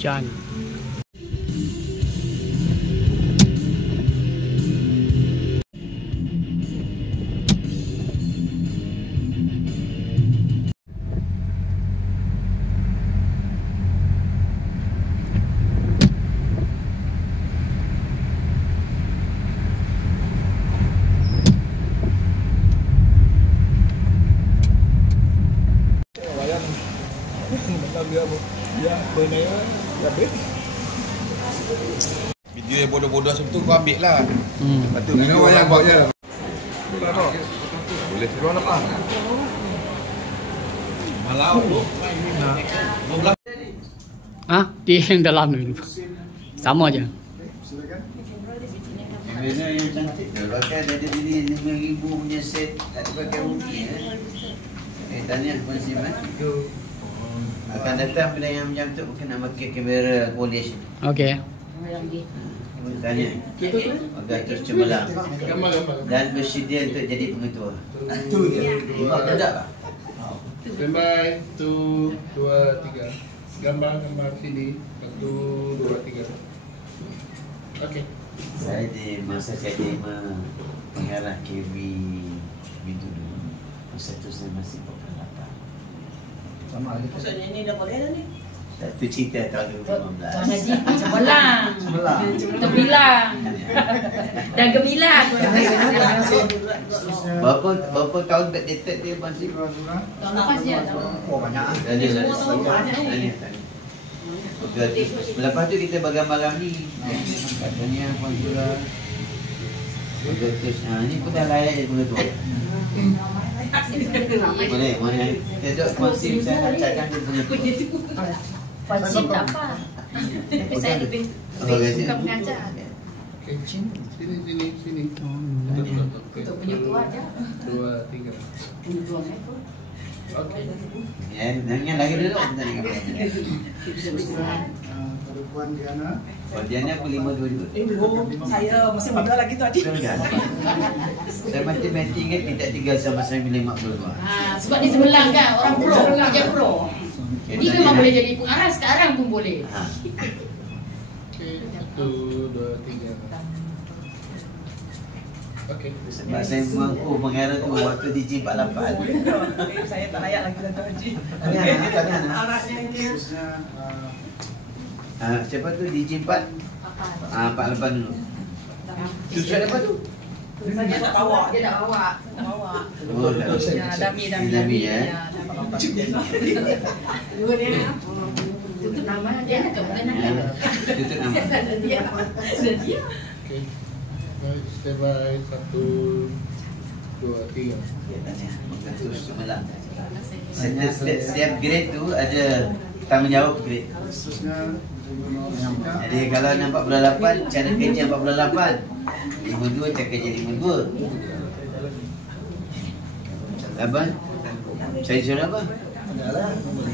hujan. Video yang bodoh-bodoh macam tu kau ambil lah. Lepas tu video wayang buat je. Boleh keluar apa? Malau tu. Dia yang dalam ni. Sama aja. Beza yang cantik tu. Pakai ada beli 5,000 punya set. Tak pakai rugi ya. Tahniah konsumen. Akan datang bila yang macam tu mungkin nak pakai kamera polish. Okey. Tahniah. Agak terus cemerlang. Dan bersedia untuk jadi pengetua. Itu dia. Tidak. Standby, 1, 2, 3. Gambar sini. 1, 2, 3. Okey. Saya di masa jadi pengarah KB dulu. Masa tu saya masih berkelapa. Sama ada. Maksudnya ini dah boleh dah ni? Satu cerita tahun 2015. Haji cemerlang. Terbilang. Dan gemilang. Berapa tahun backdated dia masih? Tahun lepas je. Oh banyak. Lepas tu kita bergambar ni. Katanya Ponsula. Ini pun dah layak je pengetua. Boleh. Kita konsim saya nak cakap dia pengetua. Konsim tak apa. Tapi saya lebih suka mengajar. Okey. Sini. Untuk penyetua aja. 2, 3. Okey. Yang lagi dulu kita tengok. Perempuan Diana. Oh, Diana aku 52. Belum. Saya masih muda lagi tu adik. Saya matematik kan tidak tinggal sama saya bila mak berdua. Sebab dia cemerlang kan. Orang pro. Kerja pro. Dia memang boleh jadi pengarah sekarang pun boleh. Okey. 1, 2, 3. Okey. Sebab saya mampu mengarah tu waktu di J48. Saya tak layak lagi tu haji. Tanya. Arahnya dia. Siapa tu di J4? 48 dulu. Susah apa tu? Dia tak bawa. Dia tak bawa. Oh, Dami ya. Dua dia. Tutup nama dia nak kemenangan. Tutup nama. Sudah dia. Okey. Baik, standby 1, 2, 3. Ya tanya. Terus cemerlang. Setiap grade tu ada tanggungjawab grade. Jadi kalau nampak 48, cara kerja 48. 52 cara kerja 52. Abang, saya suruh apa?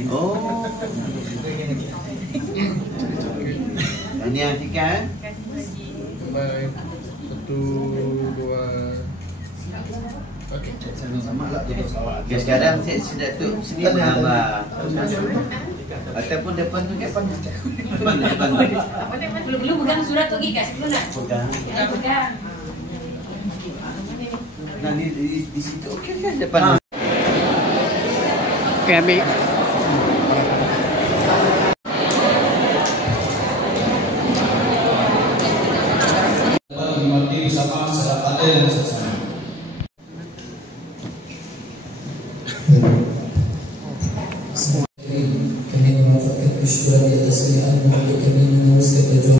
Oh. Ini artikan. Baik. 1, 2. Okey. Okay, sekarang saya sedap tu sini menambah. Ataupun depan tu kan depan. Belum pegang surat tu lagi kat sebelum nak. Pegang. Nah di situ okey kan depan. Okey, ambil. Dinikmati bersama secara adil dan seksama. Kami mengucapkan kesyukuran di atas kalian untuk kami menguruskan tujuan.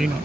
Dino.